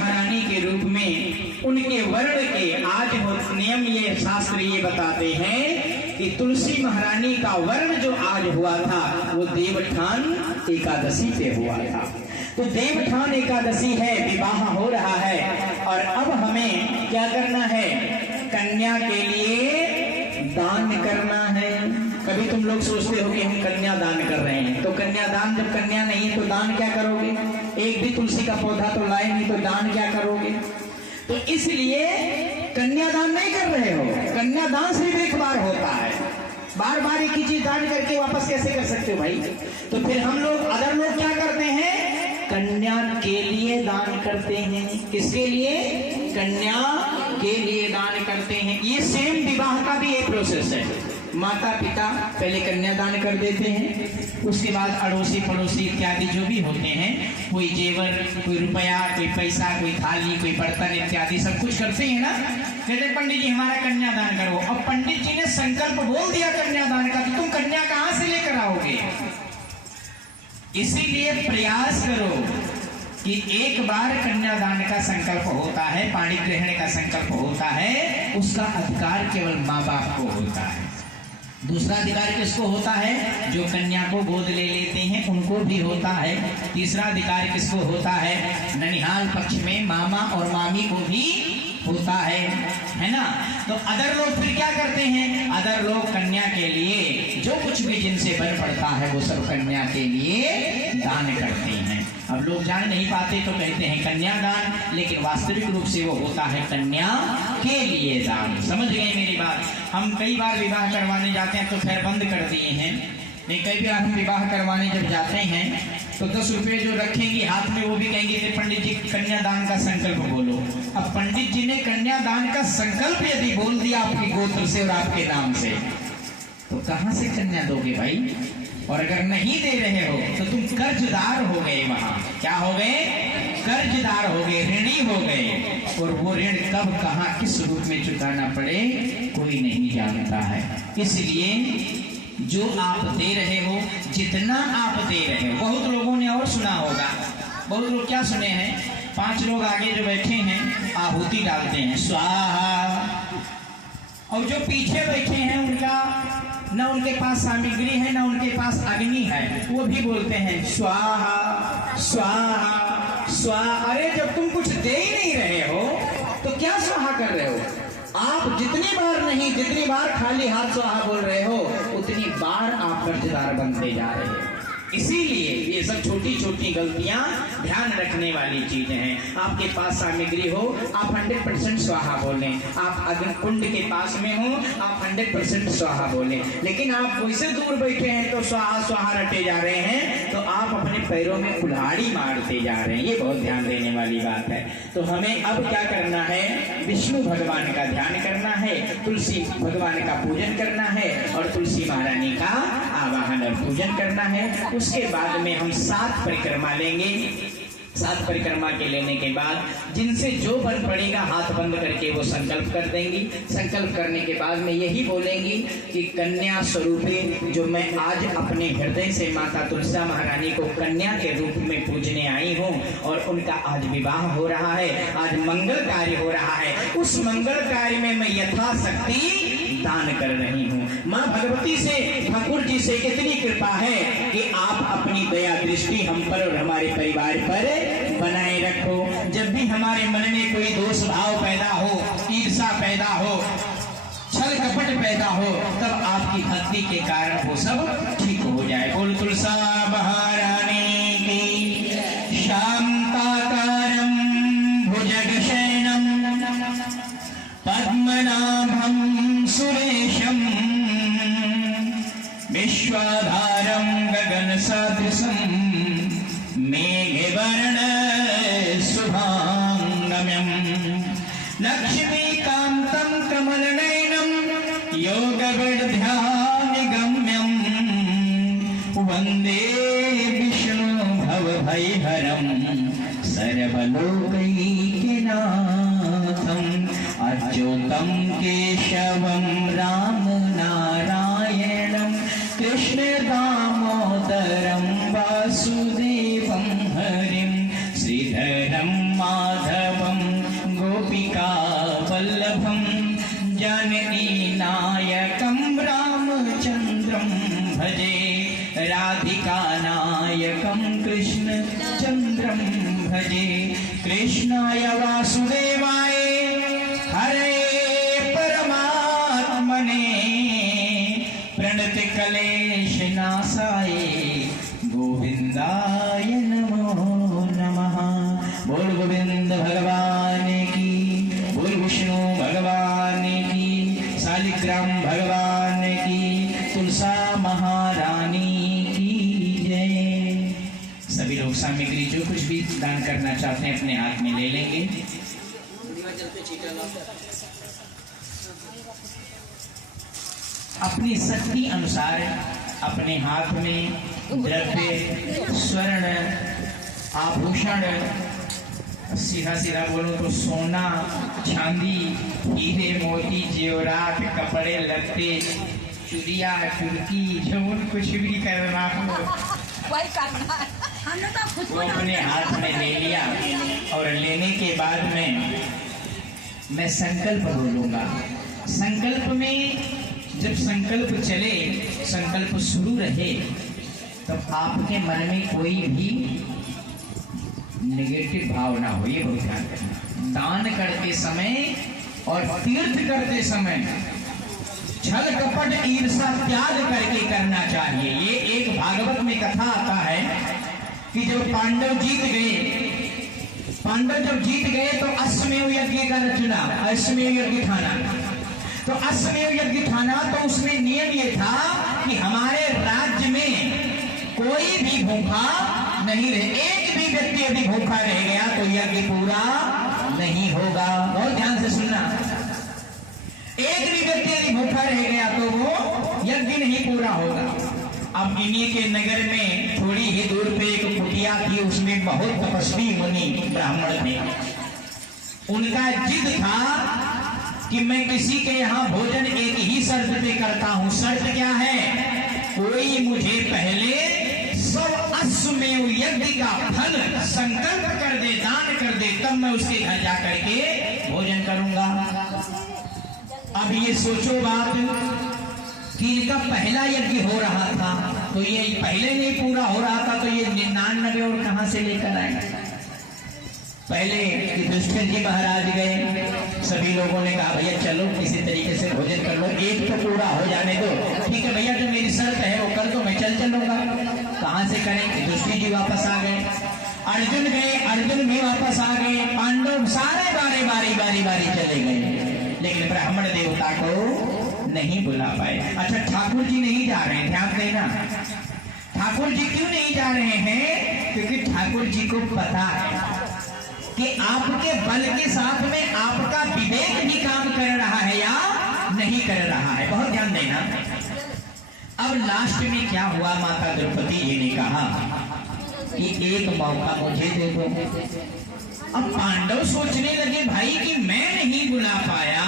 महारानी के रूप में उनके वर्ण के आज नियम ये शास्त्र ये बताते हैं कि तुलसी महारानी का वर्ण जो आज हुआ था वो देवठान एकादशी पे हुआ था। तो देवठान एकादशी है, विवाह हो रहा है और अब हमें क्या करना है, कन्या के लिए दान करना है। कभी तुम लोग सोचते हो कि हम कन्या दान कर रहे हैं, तो कन्यादान जब कन्या नहीं है तो दान क्या करोगे? एक भी तुलसी का पौधा तो लाए नहीं तो दान क्या करोगे? तो इसलिए कन्यादान नहीं कर रहे हो। कन्यादान सिर्फ एक बार होता है, बार बार एक ही चीज दान करके वापस कैसे कर सकते हो भाई? तो फिर हम लोग अदर लोग क्या करते हैं, कन्या के लिए दान करते हैं। किसके लिए? कन्या के लिए दान करते हैं। ये सेम विवाह का भी एक प्रोसेस है। माता पिता पहले कन्यादान कर देते हैं, उसके बाद अड़ोसी पड़ोसी इत्यादि जो भी होते हैं, कोई जेवर, कोई रुपया, कोई पैसा, कोई थाली, कोई बर्तन इत्यादि सब कुछ करते हैं ना। कहते पंडित जी हमारा कन्यादान करो। अब पंडित जी ने संकल्प बोल दिया कन्यादान का, तो तुम कन्या कहां से लेकर आओगे? इसीलिए प्रयास करो कि एक बार कन्यादान का संकल्प होता है, पाणी ग्रहण का संकल्प होता है, उसका अधिकार केवल माँ बाप को होता है। दूसरा अधिकार किसको होता है? जो कन्या को गोद ले लेते हैं उनको भी होता है। तीसरा अधिकार किसको होता है? ननिहाल पक्ष में मामा और मामी को भी होता है ना। तो अदर लोग फिर क्या करते हैं? अदर लोग कन्या के लिए जो कुछ भी जिनसे बन पड़ता है वो सब कन्या के लिए दान करते हैं। अब लोग जान नहीं पाते तो कहते हैं कन्यादान, लेकिन वास्तविक रूप से वो होता है कन्या के लिए दान। समझ गए मेरी बात? हम कई बार विवाह करवाने जाते हैं तो खैर बंद कर दिए हैं, नहीं कई बार हम विवाह करवाने जब जाते हैं तो 10 रुपए जो रखेंगे हाथ में वो भी कहेंगे कि पंडित जी कन्यादान का संकल्प बोलो। अब पंडित जी ने कन्यादान का संकल्प यदि बोल दिया आपके गोत्र से और आपके नाम से, तो कहां से कन्या दोगे भाई? और अगर नहीं दे रहे हो तो तुम कर्जदार हो गए। वहां क्या हो गए? कर्जदार हो गए, ऋणी हो गए। और वो ऋण कब कहां किस रूप में चुकाना पड़े कोई नहीं जानता है। इसलिए जो आप दे रहे हो, जितना आप दे रहे हो, बहुत लोगों ने और सुना होगा, बहुत लोग क्या सुने हैं, 5 लोग आगे जो बैठे हैं आहुति डालते हैं स्वाहा, और जो पीछे बैठे हैं उनका न उनके पास सामग्री है न उनके पास अग्नि है, वो भी बोलते हैं स्वाहा स्वाहा स्वाहा। अरे जब तुम कुछ दे ही नहीं रहे हो तो क्या स्वाहा कर रहे हो? आप जितनी बार नहीं, जितनी बार खाली हाथ स्वाहा बोल रहे हो उतनी बार आप कर्जदार बनते जा रहे हैं। इसीलिए ये सब छोटी छोटी गलतियां ध्यान रखने वाली चीजें हैं। आपके पास सामग्री हो, आप 100% स्वाहा बोलें। आप अगर कुंड के पास में हो, आप 100% स्वाहा बोलें। लेकिन आप वैसे दूर बैठे हैं तो स्वाहा स्वाहा रटे जा रहे हैं, तो आप अपने पैरों में कुल्हाड़ी मारते जा रहे हैं। ये बहुत ध्यान देने वाली बात है। तो हमें अब क्या करना है? विष्णु भगवान का ध्यान करना है, तुलसी भगवान का पूजन करना है और तुलसी महारानी का आवाहन और पूजन करना है। उसके बाद में हम 7 परिक्रमा लेंगे। 7 परिक्रमा के लेने के बाद जिनसे जो बन पड़ेगा हाथ बंद करके वो संकल्प कर देंगी। संकल्प करने के बाद में यही बोलेंगी कि कन्या स्वरूपे जो मैं आज अपने हृदय से माता तुलसी महारानी को कन्या के रूप में पूजने आई हूँ और उनका आज विवाह हो रहा है, आज मंगल कार्य हो रहा है, उस मंगल कार्य में मैं यथाशक्ति दान कर रही हूँ। माँ भगवती से, ठाकुर जी से कितनी कृपा है कि आप अपनी दया दृष्टि हम पर और हमारे परिवार पर बनाए रखो। जब भी हमारे मन में कोई दोष भाव पैदा हो, ईर्षा पैदा हो, छल कपट पैदा हो, तब आपकी भक्ति के कारण वो सब ठीक हो जाए। बोल तुलसा महारानी की। शांताकारं भुजगशयनं पद्मनाभं सुरेशं विश्वाधारं गगनसदृशं मेघवर्ण शुभांगम्यं लक्ष्मीकान्तं कमलनयनं योगविद्यानिगम्यं वन्दे विष्णु भवभयहरं सर्वलोकैकनाथं अच्युतं केशवं राम नारायणं कृष्ण दामोदरं वासुदेवं हरिं श्रीधरं माधवं वल्लभम जानकी नायकम रामचंद्रम भजे, राधिका नायकम कृष्ण चंद्रम भजे, कृष्णाय वासुदेवाय हरे परमात्मने, प्रणत क्लेश नाशाय गोविंदाय नमो नमः। बोल गोविंद भगवान की, बोल विष्णु भगवान की, शालिग्राम भगवान की, तुलसा महारानी की जय। सभी लोग सामग्री जो कुछ भी दान करना चाहते हैं अपने हाथ में ले लेंगे। अपनी शक्ति अनुसार अपने हाथ में द्रव्य, स्वर्ण, आभूषण, सीधा सीधा बोलो तो सोना, चांदी, हीरे मोती, जेवरात, कपड़े लत्ते, चुड़िया चुड़की, जो कुछ भी करना हो वही करना है। वो अपने हाथ में ले लिया। और लेने के बाद में मैं संकल्प बोलूंगा। संकल्प में जब संकल्प चले, संकल्प शुरू रहे, तब आपके मन में कोई भी नेगेटिव भाव ना हो, ये बहुत ध्यान रखना। दान करते समय और तीर्थ करते समय छल कपट ईर्षा त्याग करके करना चाहिए। ये एक भागवत में कथा आता है कि जब पांडव जीत गए, पांडव जब जीत गए तो अश्वमेव यज्ञ का रचना, अश्वमेव यज्ञ ठाना। तो अश्वमेव यज्ञ ठाना तो उसमें नियम ये था कि हमारे राज्य में कोई भी भूखा नहीं रहे। एक भी व्यक्ति यदि भूखा रह गया तो यज्ञ पूरा नहीं होगा। बहुत ध्यान से सुनना। एक भी व्यक्ति यदि भूखा रह गया तो वो यज्ञ नहीं पूरा होगा। अब इन्हीं के नगर में थोड़ी ही दूर पे एक कुटिया थी, उसमें बहुत तपस्वी मुनि ब्राह्मण थे। उनका जिद था कि मैं किसी के यहाँ भोजन एक ही शर्त पे करता हूँ। शर्त क्या है? कोई मुझे पहले 100 अश्वमेव यज्ञ का फल संकल्प कर दे, दान कर दे, तब मैं उसके घर जा करके भोजन करूंगा। अब ये सोचो बात कि इनका पहला यज्ञ हो रहा था, तो ये पहले नहीं पूरा हो रहा था, तो ये 99 और कहां से लेकर आएंगे? पहले युधिष्ठिर जी महाराज गए, सभी लोगों ने कहा भैया चलो किसी तरीके से भोजन कर लो, एक तो पूरा हो जाने दो। ठीक है भैया, जो मेरी शर्त है वो कर दो, मैं चलूंगा। कहां से करें? युधिष्ठिर जी वापस आ गए, अर्जुन गए, अर्जुन भी वापस आ गए, पांडव सारे बारी चले गए, लेकिन ब्राह्मण देवता को नहीं बुला पाए। अच्छा, ठाकुर जी नहीं जा रहे हैं, ध्यान देना। ठाकुर जी क्यों नहीं जा रहे हैं? क्योंकि ठाकुर जी को पता है कि आपके बल के साथ में आपका विवेक भी काम कर रहा है या नहीं कर रहा है। बहुत ध्यान देना। अब लास्ट में क्या हुआ, माता द्रौपदी जी ने कहा कि एक मौका मुझे दे दो। अब पांडव सोचने लगे भाई कि मैं नहीं बुला पाया,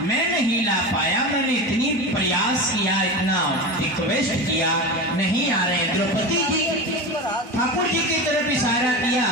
मैं नहीं ला पाया, मैंने इतनी प्रयास किया, इतना रिक्वेस्ट किया, नहीं आ रहे। द्रौपदी जी ठाकुर जी की तरफ इशारा किया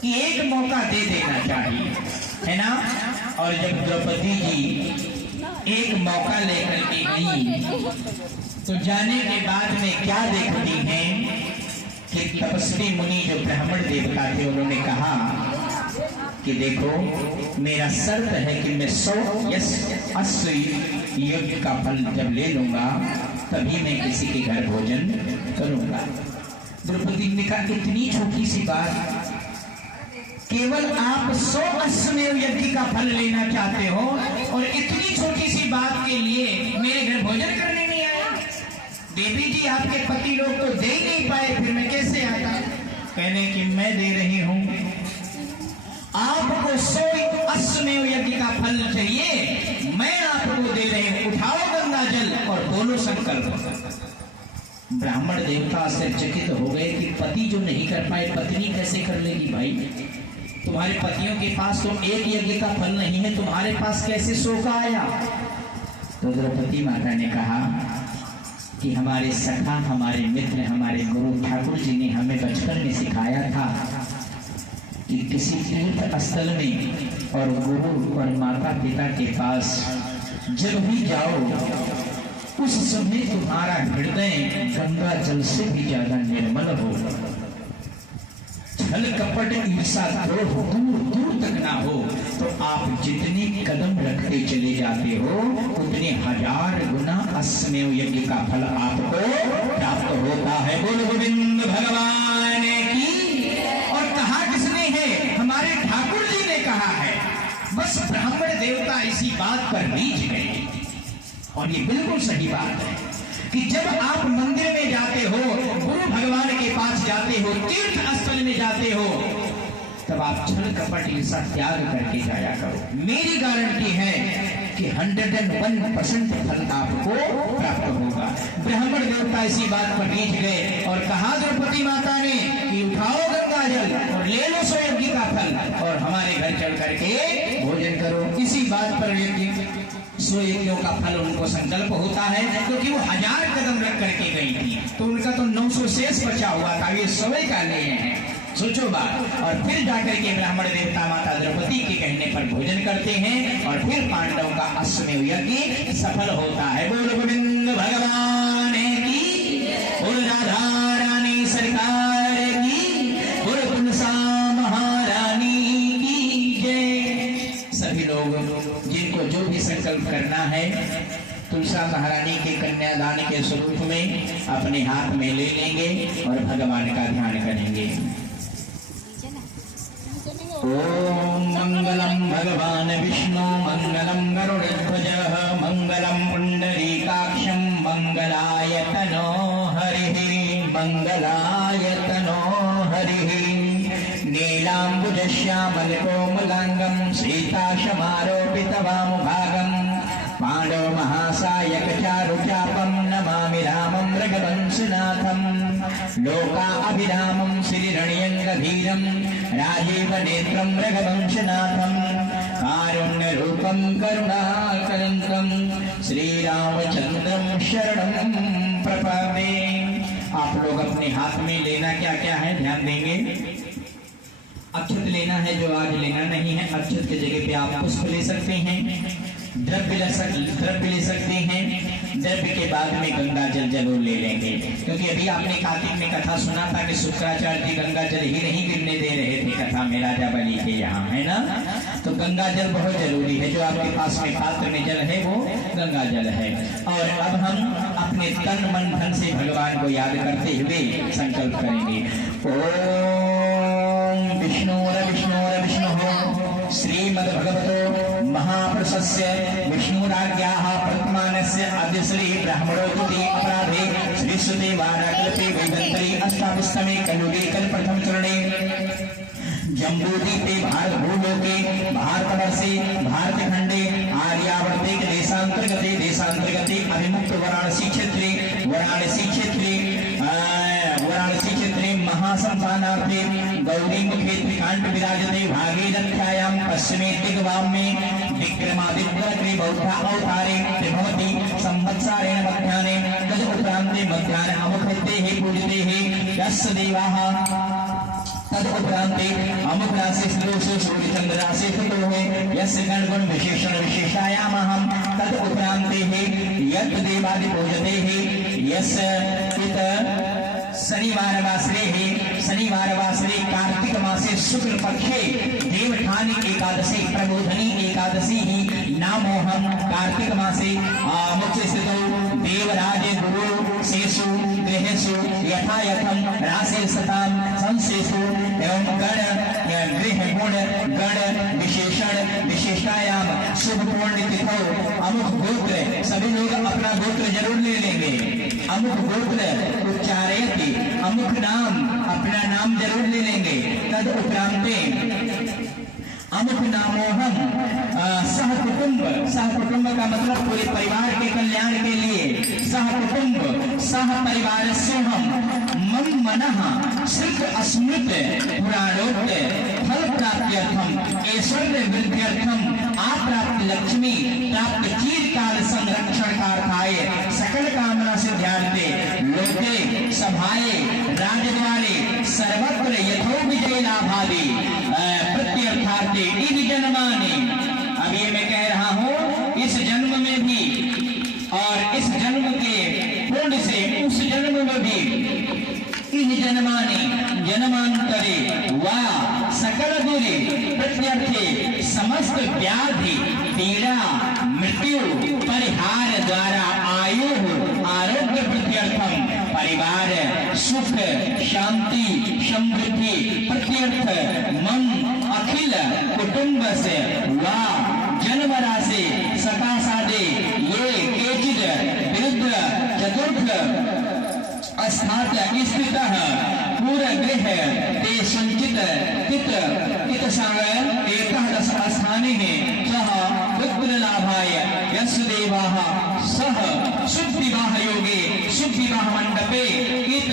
कि एक मौका दे देना चाहिए, है ना। और जब द्रौपदी जी एक मौका लेकर के गई तो जाने के बाद में क्या देखती हैं कि तपस्वी मुनि जो ब्राह्मण देवता थे, उन्होंने कहा कि देखो मेरा शर्त है कि मैं 100 अश्व यज्ञ का फल जब ले लूंगा तभी मैं किसी के घर भोजन करूंगा। द्रौपदी ने कहा इतनी छोटी सी बात, केवल आप 100 अश्वमेव यज्ञ का फल लेना चाहते हो और इतनी छोटी सी बात के लिए मेरे घर भोजन करने नहीं आया? देवी जी आपके पति लोग तो दे ही नहीं पाए, फिर मैं कैसे आता? कहने कि मैं दे रही हूं, आपको 100 अश्वमेव यज्ञ का फल चाहिए, मैं आपको दे रही हूं, उठाओ गंगा जल और बोलो संकल्प। ब्राह्मण देवता आश्चर्यचकित हो गए कि पति जो नहीं कर पाए पत्नी कैसे कर लेगी? भाई तुम्हारे पतियों के पास तो एक यज्ञ का फल नहीं है, तुम्हारे पास कैसे 100 का आया? तो द्रौपदी माता ने कहा कि हमारे सखा, हमारे मित्र, हमारे गुरु ठाकुर जी ने हमें बचपन में सिखाया था कि कि किसी तीर्थ स्थल में और गुरु और माता पिता के पास जब भी जाओ उस समय तुम्हारा हृदय गंगा जल से भी ज्यादा निर्मल हो, छल कपट ईर्षा द्रोह दूर दूर तक ना हो, तो आप जितने कदम रखते चले जाते हो उतने 1000 गुना अश्वमेव यज्ञ का फल आपको प्राप्त होता है। बोल गोविंद भगवान की। और कहा किसने है? हमारे ठाकुर जी ने कहा है। बस ब्राह्मण देवता इसी बात पर रीझ गए, और ये बिल्कुल सही बात है कि जब आप मंदिर में जाते हो, गुरु भगवान के पास जाते हो, तीर्थ स्थल में जाते हो, तब आप छल कपट ईर्षा त्याग करके जाया करो। मेरी गारंटी है कि 101% फल आपको प्राप्त होगा। ब्राह्मण देवता इसी बात पर रीझ गए और कहा द्रौपदी माता ने कि उठाओ गंगा जल और ले लो सो यज्ञ का फल और हमारे घर चल करके भोजन करो। इसी बात पर सो यज्ञों का फल उनको संकल्प होता है, क्योंकि वो 1000 कदम रख करके गई थी, तो उनका तो 900 शेष बचा हुआ था, ये 100 का लिए हैं। सोचो बात। और फिर जाकर के ब्राह्मण देवता माता द्रौपदी के कहने पर भोजन करते हैं और फिर पांडवों का अश्वमेव यज्ञ सफल होता है। बोल गोविंद भगवान की। बोल राधा रानी सरकार की। बोल तुलसा महारानी की जय। सभी लोग जिनको जो भी संकल्प करना है तुलसा महारानी के कन्यादान के स्वरूप में अपने हाथ में ले लेंगे और भगवान का ध्यान करेंगे। ओम मंगलम भगवान विष्णु मंगलम गरुड़ध्वज मंगलम पुंडरीकाक्षं मंगलायतनो हरिः मंगलायतनो हरिः नीलाम्बुजश्यामलकोमलांगं सीताशमारोपितवामुभागं पांडव महासायकचारुचापं नमामि रामं रघुवंशनाथं लोका अभिरामं श्रीरणयंगधीरं राजीव नेत्रं रघुवंशनाथं कारुण्यरूपं करुणाकरंतं श्रीरामचंद्रं शरणं प्रपद्ये। आप लोग अपने हाथ में लेना क्या क्या है ध्यान देंगे। अक्षत लेना है, जो आज लेना नहीं है अक्षत की जगह पे आप पुष्प ले सकते हैं, द्रव्य ले सकते हैं। द्रव्य के बाद में गंगा जल जरूर ले लेंगे, क्योंकि अभी आपने कार्तिक में कथा सुना था कि शुक्राचार्य जी गंगा जल ही नहीं गिरने दे रहे थे कथा में राजा बलि के यहाँ, है ना। तो गंगा जल बहुत जरूरी है। जो आपके पास में पात्र में जल है वो गंगा जल है। और अब हम अपने तन मन धन से भगवान को याद करते हुए संकल्प करेंगे। ओम विष्णुर श्रीमद्भगवतो महापुरुषस्य विष्णुराज्ञाः प्रथमानस्य अद्य श्री ब्राह्मणोत्पत्ति अपराधे श्रीसुते वाराकल्पे वैवन्तरी अष्टादशतमे कलयुगे कल्पप्रथम चरणे जम्बूद्वीपे भारतभूलोके भारतवर्षे भारतखण्डे आर्यावर्ते देशान्तर्गते अभिमुक्त वाराणसी क्षेत्रे महासंतानार्थे गौरी मुखे त्रिकांड विराजते भागीरथ्यायां पश्चिमे दिग्वामे विक्रमादित्य बौद्धा अवतारे त्रिभवति संवत्सरेण मध्याह्ने तदुपरान्ते मध्याह्ने अमुखते पूजते यस्य देवाः तदुपरान्ते अमुक राशि स्त्रोषु सूर्यचंद्र राशि स्थितो है यस्य गणगुण विशेषण विशेषायामहं तदुपरान्ते यत् देवादि पूजते यस्य पित शनिवार वासरे कार्तिक मासे शुक्ल पक्षे देवठानी एकादशी प्रबोधनी एकादशी ही नामोहम कार्तिक मासे मुख्य स्थितो देवराजे गुरु शेषु गृहेषु यथायथम राशि सताम संशेषु एवं गण गृह गुण गण विशेषण विशेषायाम शुभ पूर्ण तिथौ अमुक गोत्र। सभी लोग अपना गोत्र जरूर ले लेंगे। अमुक गोत्र उच्चारयति अमुक नाम अपना नाम जरूर ले लेंगे। तद उपरांते अमुक नामोहम सह कुटुंब का मतलब पूरे परिवार के कल्याण के लिए सह कुटुंब सह परिवार सोहम मम मनः श्रुत अस्मृत पुराणोक्त फल प्राप्त्यर्थम ऐश्वर्य वृद्ध्यर्थम आप्राप्त लक्ष्मी प्राप्त चिरकाल संरक्षणार्थाय सकल कामना सिद्ध्यार्थे लोके सभाए राजद्वारे सर्वत्र यथो विजय लाभादि प्रत्यर्थार्थे इह जन्मानि, अब ये मैं कह रहा हूं इस जन्म में भी और इस जन्म के पुण्य से उस जन्म में भी, इह जन्मानि जन्मांतरे वा सकल दुरी प्रत्यर्थे समस्त व्याधि पीड़ा मृत्यु परिहार द्वारा आयु आरोग्य प्रत्यर्थम परिवार सुख शांति समृद्धि प्रत्यर्थ मम अखिल कुटुंब से वा जन्मरा से सकाशादे ये केचिद विरुद्ध चतुर्थ अस्थात स्थित पूर्वगृह ते संचित तित संग एकादश स्थाने सह पुत्र लाभाय यस्य देवाः सह शुभ विवाह योगे शुभ विवाह मंडपे इत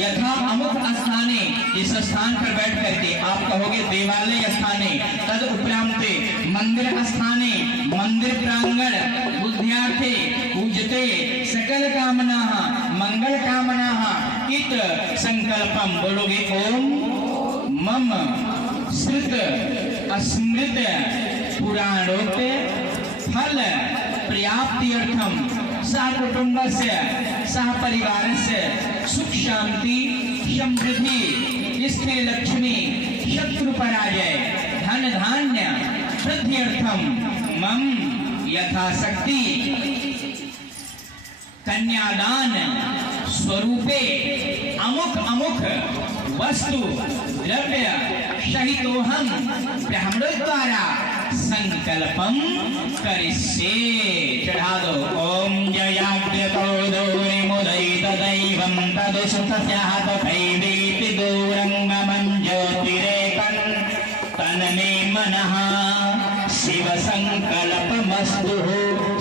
यथा अमुक स्थाने, इस स्थान पर बैठ करके आप कहोगे देवालय स्थाने, तद उपरांते मंदिर स्थाने मंदिर प्रांगण बुद्ध्यार्थे पूजते सकल कामना मंगल कामना इत संकल्पम, बोलोगे ओम मम श्रुत अस्मृत पुराणोक्त फल पर्याप्त्यर्थम सह कुटुंबस्य सह परिवारस्य सुख शांति समृद्धि स्त्री लक्ष्मी शत्रु पराजय धन धान्य वृद्ध्यर्थम मम यथाशक्ति कन्यादान स्वरूपे अमुक अमुक वस्तु द्रव्य सहितोहम ब्राह्मणों द्वारा संकल्पम करिष्ये। चढ़ा दो ओम जयाग्रतो दूरिमुदयित दैवं तदुसुतस्याः तथैवेति दूरं ममं ज्योतिरेकं तन्मे मनः शिव संकल्पमस्तु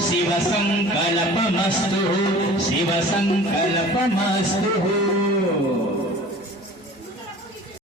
शिव संकल्पमस्तु शिव संकल्पमस्तु।